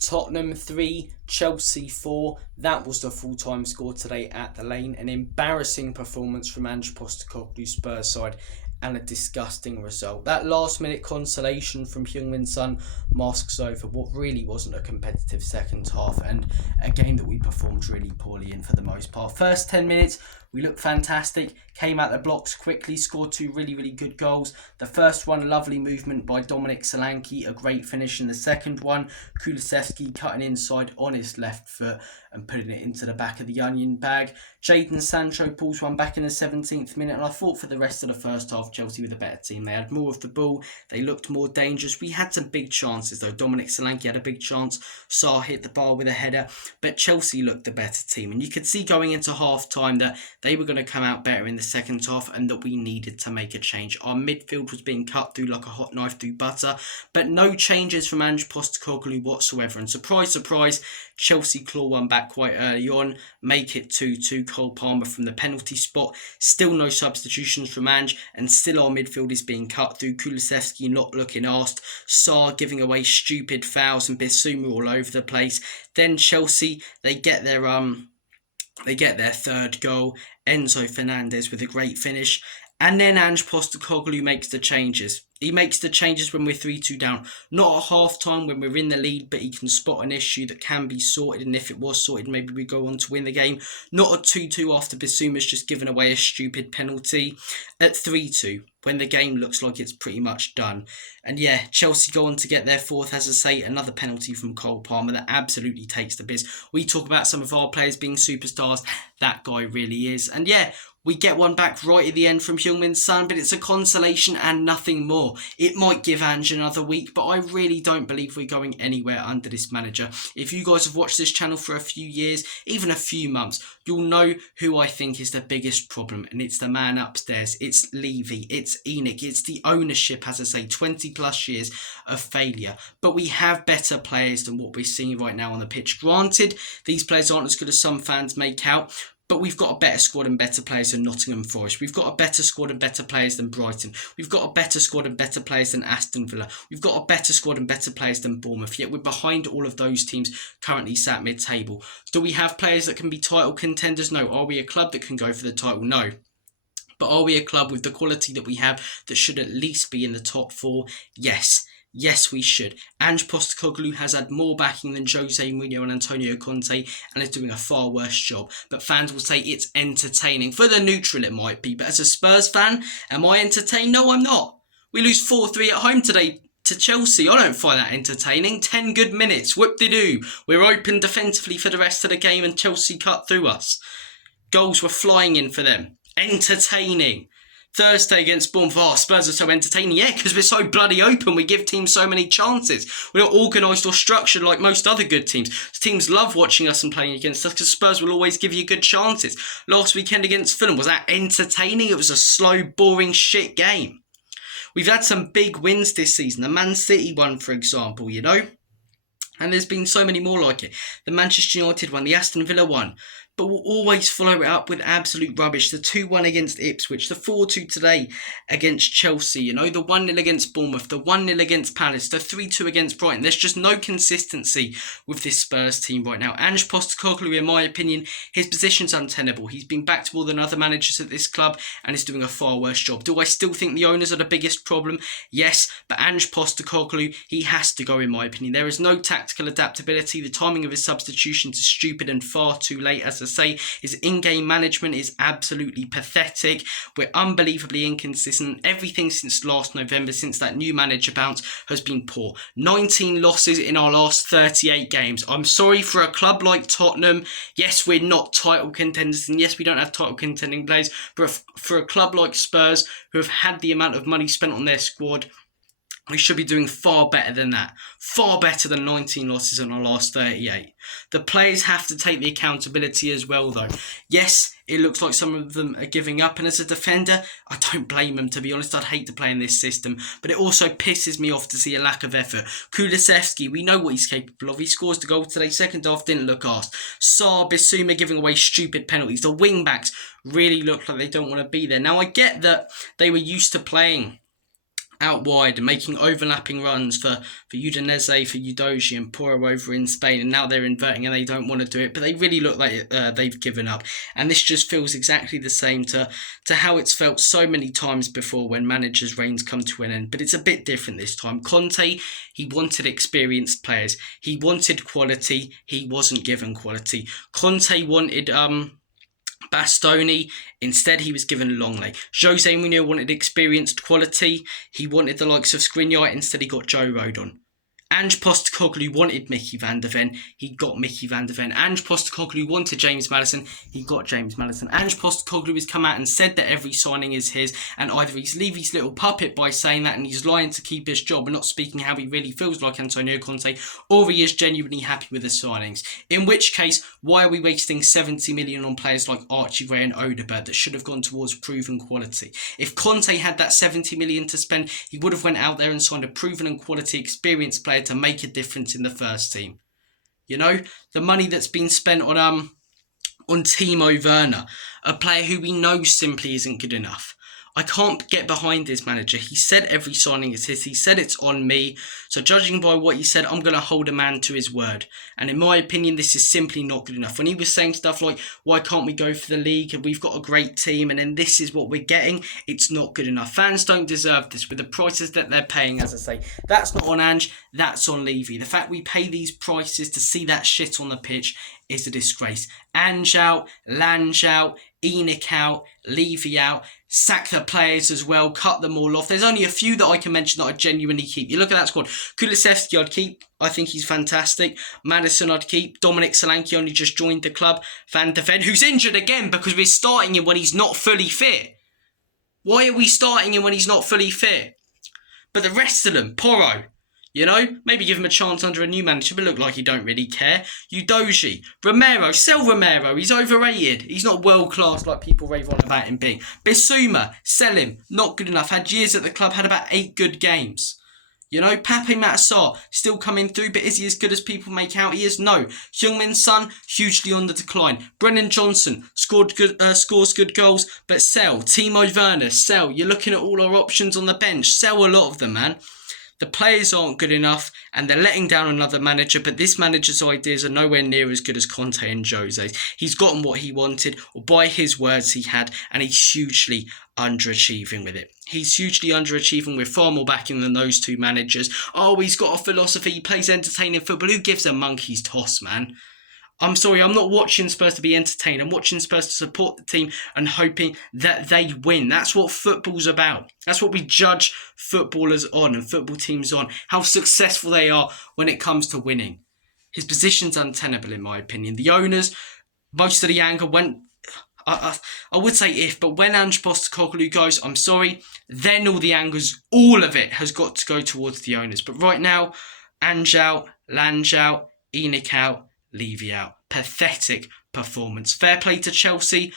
Tottenham 3, Chelsea 4. That was the full-time score today at the Lane. An embarrassing performance from Ange Postecoglou's Spurs side and a disgusting result. That last-minute consolation from Heung-min Son masks over what really wasn't a competitive second half and a game that we performed really poorly in for the most part. First 10 minutes, we looked fantastic, came out the blocks quickly, scored two really good goals. The first one, lovely movement by Dominic Solanke, a great finish. And the second one, Kulusevski cutting inside on his left foot and putting it into the back of the onion bag. Jadon Sancho pulls one back in the 17th minute, and I thought for the rest of the first half, Chelsea were the better team. They had more of the ball, they looked more dangerous. We had some big chances though. Dominic Solanke had a big chance, Sarr hit the bar with a header, but Chelsea looked the better team. And you could see going into half-time that they were going to come out better in the second half and that we needed to make a change. Our midfield was being cut through like a hot knife through butter, but no changes from Ange Postecoglou whatsoever. And surprise, surprise, Chelsea claw one back quite early on, make it 2-2. Cole Palmer from the penalty spot. Still no substitutions from Ange, and still our midfield is being cut through. Kulusevski not looking arsed, Sarr giving away stupid fouls, and Bissouma all over the place. Then Chelsea, they get their third goal. Enzo Fernandez with a great finish. And then Ange Postecoglou makes the changes. He makes the changes when we're 3-2 down. Not at half-time when we're in the lead, but he can spot an issue that can be sorted. And if it was sorted, maybe we go on to win the game. Not at 2-2 after Bissouma's just given away a stupid penalty. At 3-2, when the game looks like it's pretty much done. And yeah, Chelsea go on to get their fourth, as I say, another penalty from Cole Palmer that absolutely takes the piss. We talk about some of our players being superstars. That guy really is. And yeah, we get one back right at the end from Heung-min Son, but it's a consolation and nothing more. It might give Ange another week, but I really don't believe we're going anywhere under this manager. If you guys have watched this channel for a few years, even a few months, you'll know who I think is the biggest problem, and it's the man upstairs. It's Levy, it's Enoch, it's the ownership, as I say, 20 plus years of failure. But we have better players than what we're seeing right now on the pitch. Granted, these players aren't as good as some fans make out, but we've got a better squad and better players than Nottingham Forest. We've got a better squad and better players than Brighton. We've got a better squad and better players than Aston Villa. We've got a better squad and better players than Bournemouth. Yet we're behind all of those teams currently sat mid-table. Do we have players that can be title contenders? No. Are we a club that can go for the title? No. But are we a club with the quality that we have that should at least be in the top four? Yes. Yes, we should. Ange Postecoglou has had more backing than Jose Mourinho and Antonio Conte and is doing a far worse job. But fans will say it's entertaining. For the neutral it might be, but as a Spurs fan, am I entertained? No, I'm not. We lose 4-3 at home today to Chelsea. I don't find that entertaining. 10 good minutes. Whoop-de-doo. We're open defensively for the rest of the game and Chelsea cut through us. Goals were flying in for them. Entertaining. Thursday against Bournemouth. Oh, Spurs are so entertaining. Yeah, because we're so bloody open. We give teams so many chances. We're not organised or structured like most other good teams. Teams love watching us and playing against us because Spurs will always give you good chances. Last weekend against Fulham, was that entertaining? It was a slow, boring, shit game. We've had some big wins this season. The Man City one, for example, you know. And there's been so many more like it. The Manchester United one, the Aston Villa one. But we'll always follow it up with absolute rubbish. The 2-1 against Ipswich, the 4-2 today against Chelsea, you know, the 1-0 against Bournemouth, the 1-0 against Palace, the 3-2 against Brighton. There's just no consistency with this Spurs team right now. Ange Postecoglou, in my opinion, his position's untenable. He's been backed more than other managers at this club and is doing a far worse job. Do I still think the owners are the biggest problem? Yes, but Ange Postecoglou, he has to go, in my opinion. There is no tactical adaptability. The timing of his substitutions is stupid and far too late. As I say, his in-game management is absolutely pathetic. We're unbelievably inconsistent. Everything since last November, since that new manager bounce, has been poor. 19 losses in our last 38 games. I'm sorry, for a club like Tottenham, yes, we're not title contenders, and yes, we don't have title contending players, but for a club like Spurs, who have had the amount of money spent on their squad, we should be doing far better than that. Far better than 19 losses in our last 38. The players have to take the accountability as well, though. Yes, it looks like some of them are giving up, and as a defender, I don't blame them, to be honest. I'd hate to play in this system, but it also pisses me off to see a lack of effort. Kulusevski, we know what he's capable of. He scores the goal today. Second half, didn't look arsed. Sarr, Bissouma giving away stupid penalties. The wing-backs really look like they don't want to be there. Now, I get that they were used to playing out wide and making overlapping runs for Udinese, for Udogie and Porro over in Spain, and now they're inverting and they don't want to do it, but they really look like they've given up. And this just feels exactly the same to how it's felt so many times before when managers' reigns come to an end, but it's a bit different this time. Conte, he wanted experienced players, he wanted quality, he wasn't given quality. Conte wanted Bastoni, instead he was given Longley. Jose Mourinho wanted experienced quality, he wanted the likes of Skriniar, instead he got Joe Rodon. Ange Postecoglou wanted Mickey van der Ven, he got Mickey van der Ven. Ange Postecoglou wanted James Maddison, he got James Maddison. Ange Postecoglou has come out and said that every signing is his, and either he's Levy's little puppet by saying that and he's lying to keep his job and not speaking how he really feels like Antonio Conte, or he is genuinely happy with the signings. In which case, why are we wasting 70 million on players like Archie Gray and Odegaard that should have gone towards proven quality? If Conte had that 70 million to spend, he would have went out there and signed a proven and quality experienced player to make a difference in the first team. You know, the money that's been spent on Timo Werner, a player who we know simply isn't good enough. I can't get behind this manager. He said every signing is his. He said it's on me. So judging by what he said, I'm going to hold a man to his word. And in my opinion, this is simply not good enough. When he was saying stuff like, why can't we go for the league? And we've got a great team. And then this is what we're getting. It's not good enough. Fans don't deserve this with the prices that they're paying, as I say. That's not on Ange. That's on Levy. The fact we pay these prices to see that shit on the pitch is a disgrace. Ange out, Lange out, Enoch out, Levy out, sack the players as well, cut them all off. There's only a few that I can mention that I genuinely keep. You look at that squad. Kulusevski I'd keep. I think he's fantastic. Maddison I'd keep. Dominic Solanke only just joined the club. Van der Ven, who's injured again because we're starting him when he's not fully fit. Why are we starting him when he's not fully fit? But the rest of them, Porro, you know, maybe give him a chance under a new manager, but look like he don't really care. Udogie, Romero, sell Romero, he's overrated. He's not world class like people rave on about him being. Bissouma, sell him, not good enough. Had years at the club, had about 8 good games. You know, Pape Matar, still coming through, but is he as good as people make out he is? No. Heung-min Son, hugely on the decline. Brennan Johnson, scores good goals, but sell. Timo Werner, sell. You're looking at all our options on the bench. Sell a lot of them, man. The players aren't good enough and they're letting down another manager, but this manager's ideas are nowhere near as good as Conte and Jose's. He's gotten what he wanted, or by his words he had, and he's hugely underachieving with it. He's hugely underachieving with far more backing than those two managers. Oh, he's got a philosophy, he plays entertaining football. Who gives a monkey's toss, man? I'm sorry, I'm not watching Spurs to be entertained. I'm watching Spurs to support the team and hoping that they win. That's what football's about. That's what we judge footballers on and football teams on. How successful they are when it comes to winning. His position's untenable in my opinion. The owners, most of the anger went... I would say if, but when Ange Postecoglou goes, I'm sorry, then all the angers, all of it has got to go towards the owners. But right now, Ange out, Lange out, Enoch out, Levy out. Pathetic performance. Fair play to Chelsea.